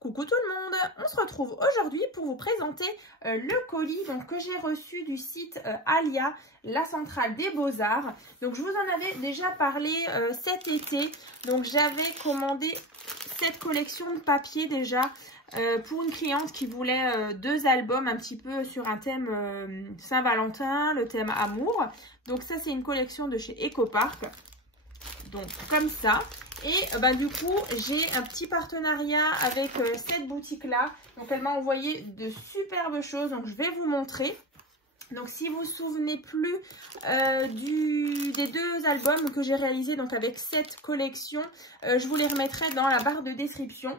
Coucou tout le monde, on se retrouve aujourd'hui pour vous présenter le colis que j'ai reçu du site Alia, la centrale des beaux-arts. Donc je vous en avais déjà parlé cet été, donc j'avais commandé cette collection de papier déjà pour une cliente qui voulait 2 albums un petit peu sur un thème Saint-Valentin, le thème amour. Donc ça c'est une collection de chez Ecopark, donc comme ça. Et du coup, j'ai un petit partenariat avec cette boutique-là. Donc, elle m'a envoyé de superbes choses. Donc, je vais vous montrer. Donc, si vous vous souvenez plus des 2 albums que j'ai réalisés donc avec cette collection, je vous les remettrai dans la barre de description.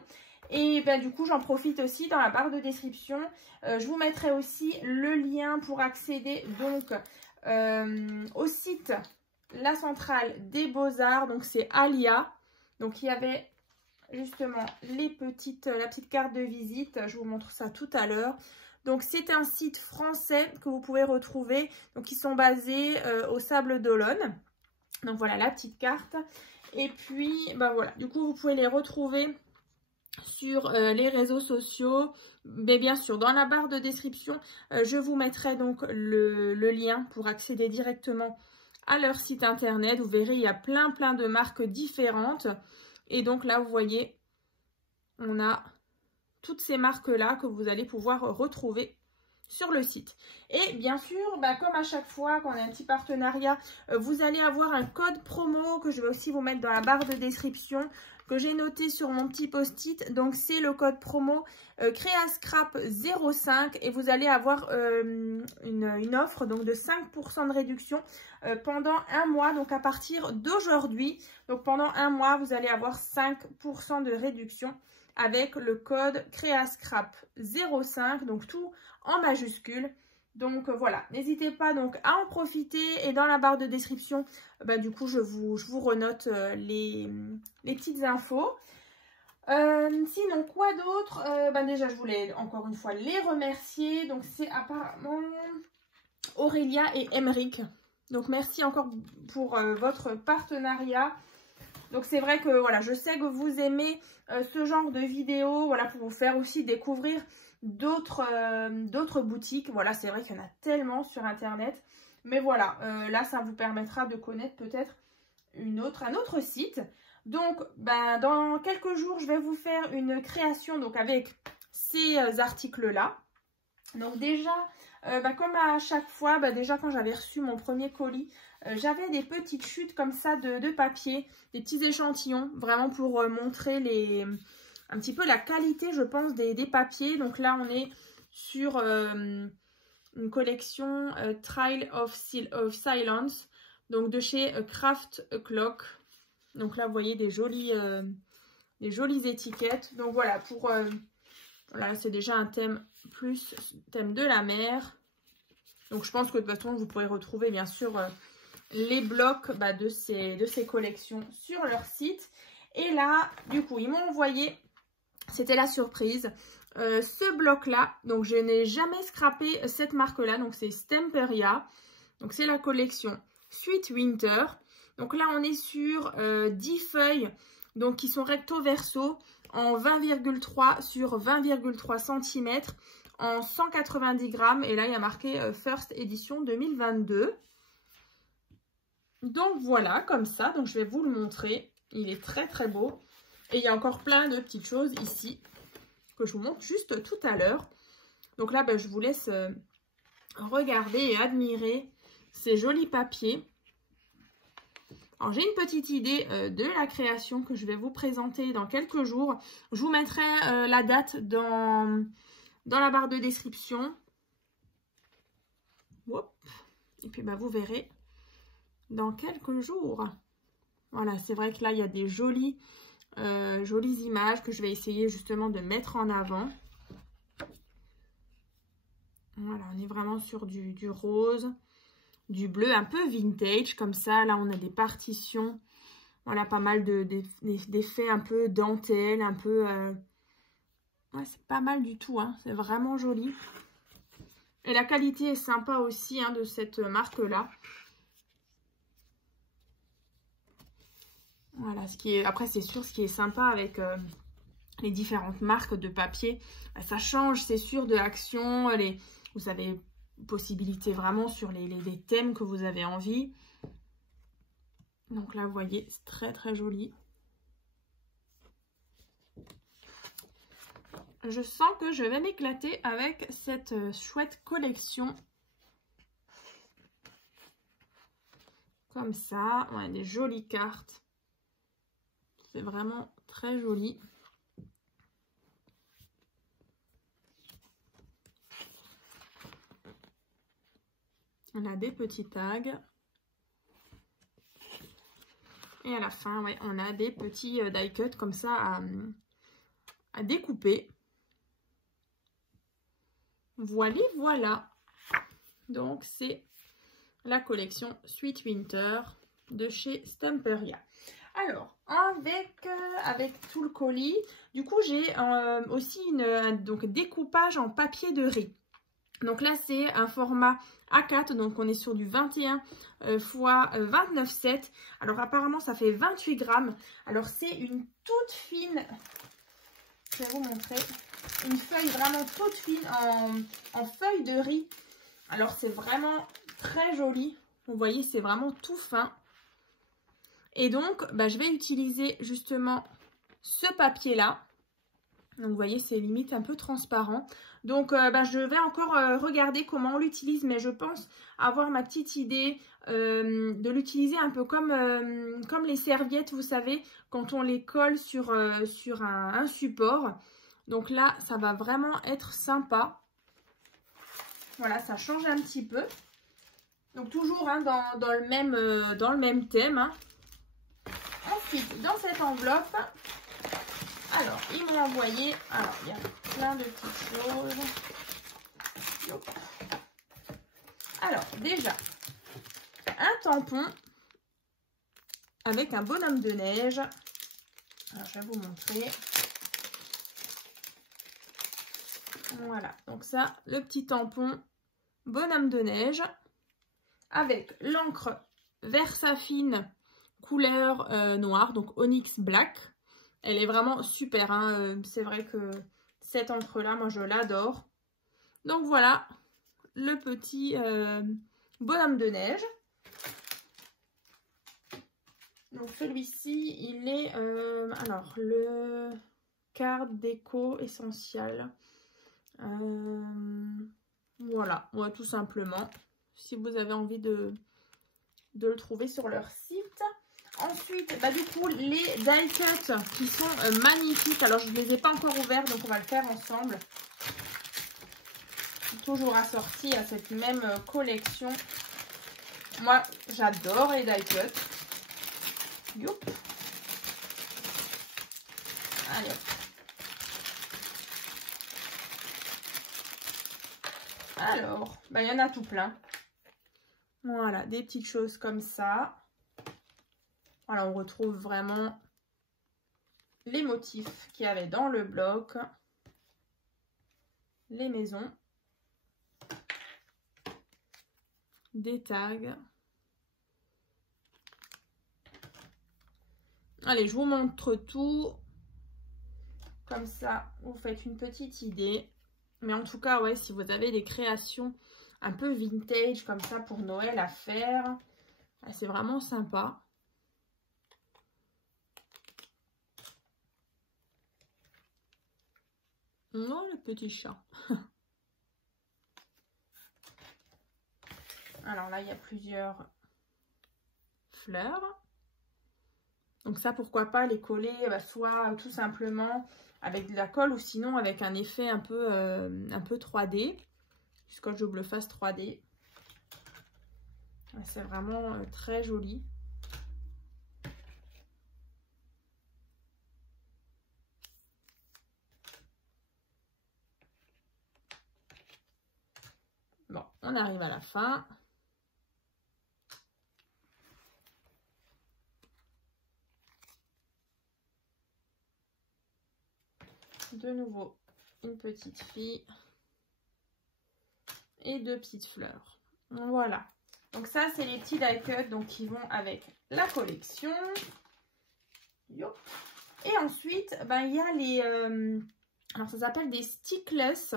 Et du coup, j'en profite aussi dans la barre de description. Je vous mettrai aussi le lien pour accéder donc au site La Centrale des Beaux-Arts. Donc, c'est Alia. Donc, il y avait justement la petite carte de visite. Je vous montre ça tout à l'heure. Donc, c'est un site français que vous pouvez retrouver. Donc, ils sont basés au Sable d'Olonne. Donc, voilà la petite carte. Et puis, voilà. Du coup, vous pouvez les retrouver sur les réseaux sociaux. Mais bien sûr, dans la barre de description, je vous mettrai donc le lien pour accéder directement à leur site internet. Vous verrez, il y a plein de marques différentes. Et donc là, vous voyez, on a toutes ces marques-là que vous allez pouvoir retrouver sur le site. Et bien sûr, comme à chaque fois qu'on a un petit partenariat, vous allez avoir un code promo que je vais aussi vous mettre dans la barre de description, que j'ai noté sur mon petit post-it. Donc, c'est le code promo Créascrap 05 et vous allez avoir une offre donc de 5% de réduction pendant un mois. Donc, à partir d'aujourd'hui, donc pendant un mois, vous allez avoir 5% de réduction avec le code Créascrap 05, donc tout en majuscule. Donc voilà, n'hésitez pas donc à en profiter et dans la barre de description, du coup je vous renote les petites infos. Sinon quoi d'autre, déjà je voulais encore une fois les remercier. Donc c'est apparemment Aurélia et Emeric. Donc merci encore pour votre partenariat. Donc c'est vrai que voilà, je sais que vous aimez ce genre de vidéos, voilà, pour vous faire aussi découvrir d'autres boutiques. Voilà, c'est vrai qu'il y en a tellement sur internet. Mais voilà, là ça vous permettra de connaître peut-être un autre site. Donc dans quelques jours, je vais vous faire une création donc avec ces articles-là. Donc déjà, comme à chaque fois, déjà quand j'avais reçu mon premier colis, j'avais des petites chutes comme ça de papier, des petits échantillons, vraiment pour montrer un petit peu la qualité, je pense, des papiers. Donc là, on est sur une collection Trial of Silence, donc de chez Craft Clock. Donc là, vous voyez des jolies étiquettes. Donc voilà, voilà, c'est déjà un thème plus thème de la mer. Donc je pense que de toute façon, vous pourrez retrouver bien sûr les blocs de ces collections sur leur site. Et là, du coup, ils m'ont envoyé, c'était la surprise, ce bloc-là. Donc je n'ai jamais scrappé cette marque-là. Donc c'est Stemperia. Donc c'est la collection Sweet Winter. Donc là, on est sur 10 feuilles donc qui sont recto verso en 20,3 sur 20,3 cm en 190 grammes. Et là, il y a marqué First Edition 2022. Donc voilà, comme ça. Donc je vais vous le montrer. Il est très beau. Et il y a encore plein de petites choses ici que je vous montre juste tout à l'heure. Donc là, je vous laisse regarder et admirer ces jolis papiers. Alors, j'ai une petite idée de la création que je vais vous présenter dans quelques jours. Je vous mettrai la date dans la barre de description. Hop. Et puis, vous verrez dans quelques jours. Voilà, c'est vrai que là, il y a des jolies images que je vais essayer justement de mettre en avant. Voilà, on est vraiment sur du rose. Du bleu un peu vintage comme ça. Là, on a des partitions. Voilà, pas mal d'effets un peu dentelle, un peu... Ouais, c'est pas mal du tout, hein. C'est vraiment joli. Et la qualité est sympa aussi de cette marque-là. Voilà, après, c'est sûr, ce qui est sympa avec les différentes marques de papier. Ça change, c'est sûr, de Action. Vous avez possibilité vraiment sur les thèmes que vous avez envie. Donc là, vous voyez, c'est très très joli. Je sens que je vais m'éclater avec cette chouette collection. Comme ça, on a des jolies cartes. C'est vraiment très joli. On a des petits tags. Et à la fin, ouais, on a des petits die cut comme ça à découper. Voilà, voilà. Donc, c'est la collection Sweet Winter de chez Stamperia. Alors, avec tout le colis, du coup, j'ai aussi donc découpage en papier de riz. Donc là, c'est un format A4, donc on est sur du 21 x 29,7. Alors apparemment, ça fait 28 grammes. Alors c'est une toute fine, je vais vous montrer, une feuille vraiment toute fine en feuille de riz. Alors c'est vraiment très joli. Vous voyez, c'est vraiment tout fin. Et donc, je vais utiliser justement ce papier-là. Donc, vous voyez, c'est limite un peu transparent. Donc, je vais encore regarder comment on l'utilise. Mais je pense avoir ma petite idée de l'utiliser un peu comme les serviettes, vous savez, quand on les colle sur un support. Donc là, ça va vraiment être sympa. Voilà, ça change un petit peu. Donc, toujours hein, dans le même thème. Hein. Ensuite, dans cette enveloppe... Alors, ils m'ont envoyé, alors il y a plein de petites choses. Hop. Alors, déjà, un tampon avec un bonhomme de neige. Alors, je vais vous montrer. Voilà, donc ça, le petit tampon bonhomme de neige avec l'encre Versafine couleur noire, donc Onyx Black. Elle est vraiment super, hein. C'est vrai que cette encre-là, moi je l'adore. Donc voilà, le petit bonhomme de neige. Donc celui-ci, il est, alors le card déco essentiel. Voilà, ouais, tout simplement. Si vous avez envie de le trouver sur leur site. Ensuite, du coup, les die cuts qui sont magnifiques. Alors, je ne les ai pas encore ouverts, donc on va le faire ensemble. Toujours assorti à cette même collection. Moi, j'adore les die cuts. Youp. Allez. Alors, il y en a tout plein. Voilà, des petites choses comme ça. Voilà, on retrouve vraiment les motifs qu'il y avait dans le bloc, les maisons, des tags. Allez, je vous montre tout. Comme ça, vous faites une petite idée. Mais en tout cas, ouais, si vous avez des créations un peu vintage comme ça pour Noël à faire, c'est vraiment sympa. Oh, le petit chat. Alors là, il y a plusieurs fleurs. Donc ça, pourquoi pas les coller soit tout simplement avec de la colle ou sinon avec un effet un peu 3D. Du scotch bleu face 3D. C'est vraiment très joli. Bon, on arrive à la fin. De nouveau, une petite fille et deux petites fleurs. Voilà. Donc ça, c'est les petits die cuts donc, qui vont avec la collection. Yop. Et ensuite, ben, il y a les... alors, ça s'appelle des stickless.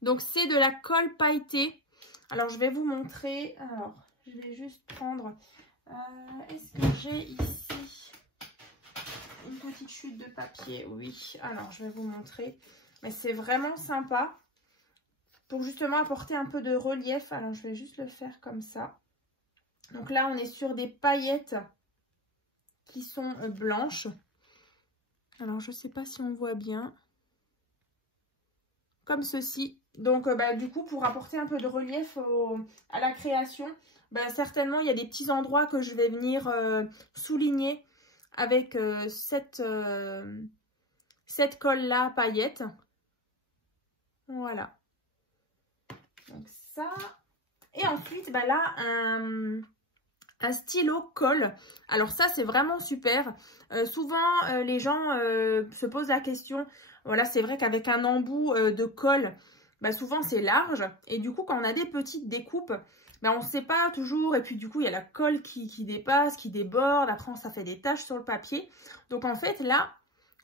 Donc, c'est de la colle pailletée. Alors, je vais vous montrer. Alors, je vais juste prendre... est-ce que j'ai ici une petite chute de papier? Oui. Alors, je vais vous montrer. Mais c'est vraiment sympa. Pour justement apporter un peu de relief. Alors, je vais juste le faire comme ça. Donc là, on est sur des paillettes qui sont blanches. Alors, je ne sais pas si on voit bien. Comme ceci. Donc, du coup, pour apporter un peu de relief à la création, certainement, il y a des petits endroits que je vais venir souligner avec cette colle-là paillette. Voilà. Donc, ça. Et ensuite, là, un stylo colle. Alors ça, c'est vraiment super. Souvent, les gens se posent la question. Voilà, c'est vrai qu'avec un embout de colle, souvent c'est large. Et du coup, quand on a des petites découpes, on ne sait pas toujours. Et puis du coup, il y a la colle qui dépasse, qui déborde. Après, ça fait des taches sur le papier. Donc en fait, là,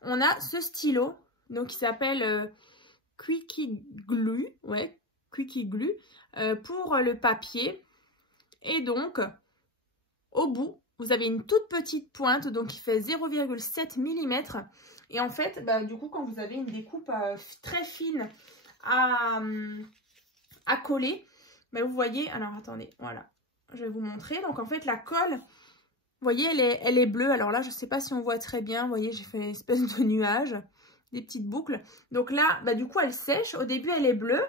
on a ce stylo. Donc qui s'appelle Quickie Glue. Ouais, Quickie Glue. Pour le papier. Et donc... au bout, vous avez une toute petite pointe, donc qui fait 0,7 mm. Et en fait, du coup, quand vous avez une découpe très fine à coller, vous voyez, alors attendez, voilà, je vais vous montrer. Donc en fait, la colle, vous voyez, elle est bleue. Alors là, je ne sais pas si on voit très bien, vous voyez, j'ai fait une espèce de nuage, des petites boucles. Donc là, du coup, elle sèche. Au début, elle est bleue.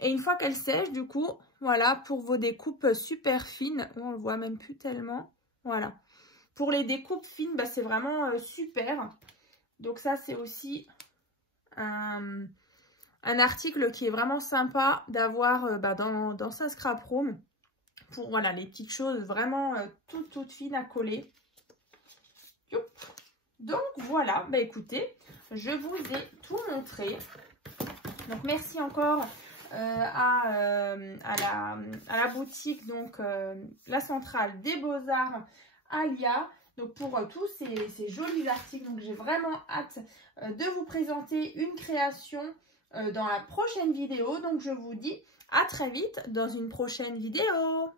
Et une fois qu'elle sèche, du coup, voilà, pour vos découpes super fines, on le voit même plus tellement, voilà. Pour les découpes fines, c'est vraiment super. Donc ça, c'est aussi un article qui est vraiment sympa d'avoir dans sa scrap room. Pour, voilà, les petites choses vraiment toutes fines à coller. Donc voilà, écoutez, je vous ai tout montré. Donc merci encore à la boutique, donc la centrale des Beaux-Arts Alia, donc pour tous ces jolis articles. Donc j'ai vraiment hâte de vous présenter une création dans la prochaine vidéo. Donc je vous dis à très vite dans une prochaine vidéo.